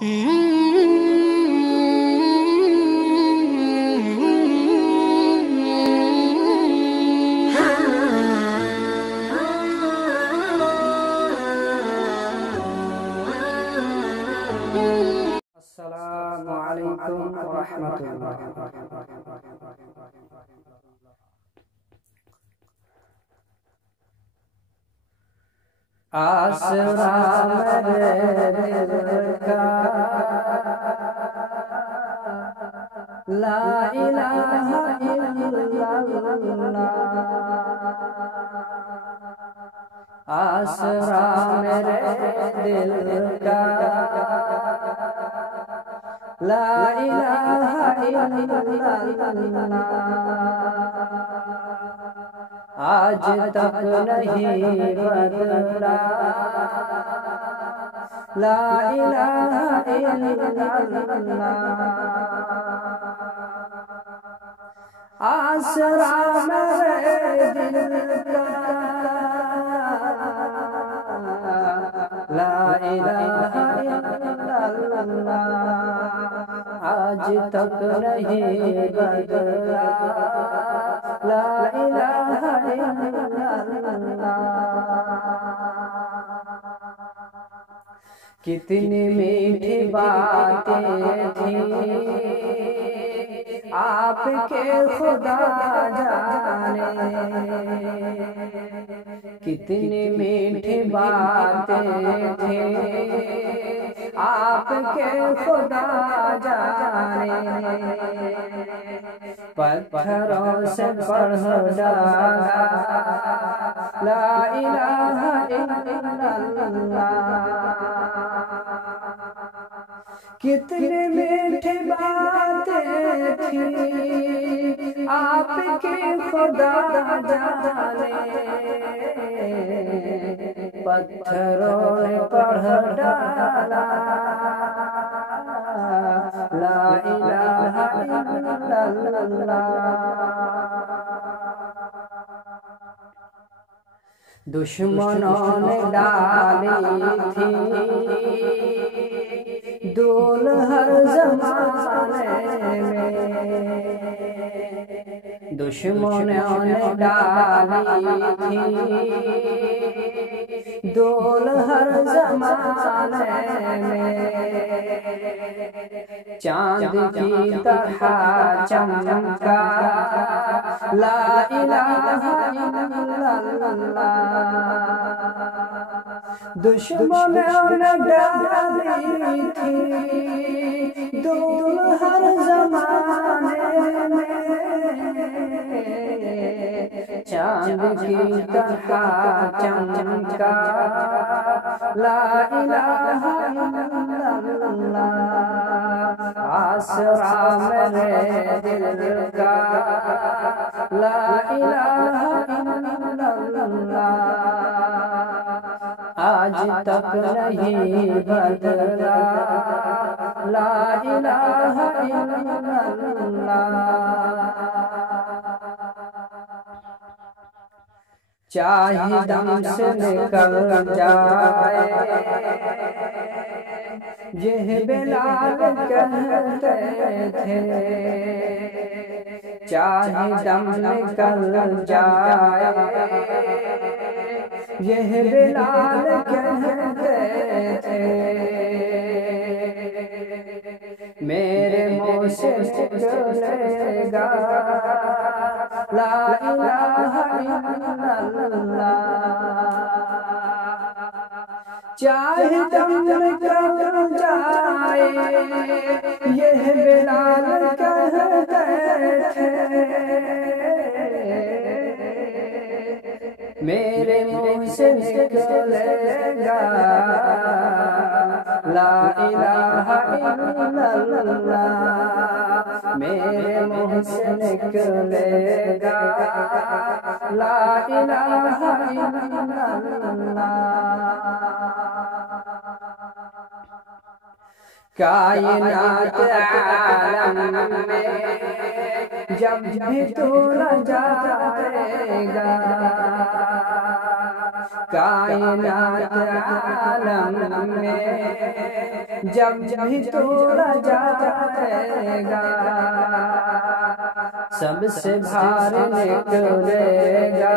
السلام علیکم ورحمۃ اللہ۔ آسرا میرے دل کا لا الہ الا اللہ، آسرا میرے دل کا لا الہ الا اللہ، آج تک نہیں بدلا لا الہ الا اللہ، آسرا میرے دل کا لا الہ الا اللہ، آج تک نہیں بدلا لا الہ الا اللہ۔ کتنی میٹھی باتیں تھیں آپ کے خدا جانے، کتنی میٹھی باتیں تھیں آپ کے خدا جانے، پتھروں سے پڑھ ڈالا لا الہ الا اللہ، کتنی میٹھی باتیں تھیں آپ کے خدا جانے، پتھروں نے پڑھ ڈالا لا الہ الا اللہ۔ دشمنوں نے ڈالی تھی دول ہر زمانے میں، دشمنوں نے ڈالی تھی دول ہر زمانے میں، چاند کی طرح چمکا لا الہ الا اللہ، دشمنوں نے ڈالی تھی دول ہر زمانے میں، چاند کی طرح چمکا لا الہ الا اللہ، آسرا میرے دل کا لا الہ الا اللہ، آج تک نہیں بدلا لا الہ الا اللہ، چاہے دم سے نکل جائے یہ بلال کہتے تھے، چاہے دم نکل جائے یہ بلال کہتے تھے، میرے منہ سے نکلے گا لا الہ الا اللہ، چاہے دم نکل جائے یہ بلال کہتے تھے، میرے منہ سے نکلے گا لا الہ الا اللہ، میرے منہ سے نکلے گا لا الہ الا اللہ۔ کائنات عالم میں جب بھی تو نہ جائے گا، کائنات عالم میں جب بھی توڑا جائے گا سب سے بھار نکلے گا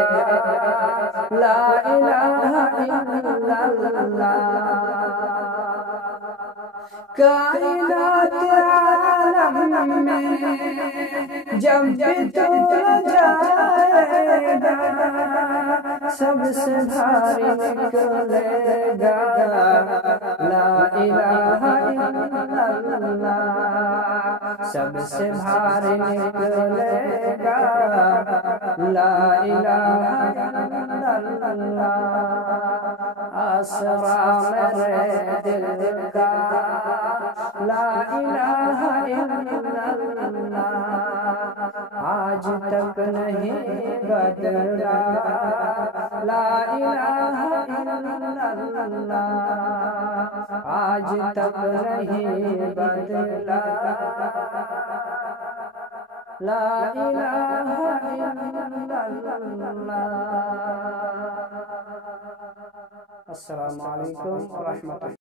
لا الہ الا اللہ کائنات عالم میں جب بھی توڑا جائے گا سب سے بھاری نکلے گا لا الہ الا اللہ سب سے بھاری نکلے گا لا الہ الا اللہ آسرا میرے دل کا لا الہ الا اللہ آج تک نہیں بدلا لا الہ الا اللہ آج تک نہیں بدلا لا الہ الا اللہ السلام علیکم ورحمۃ اللہ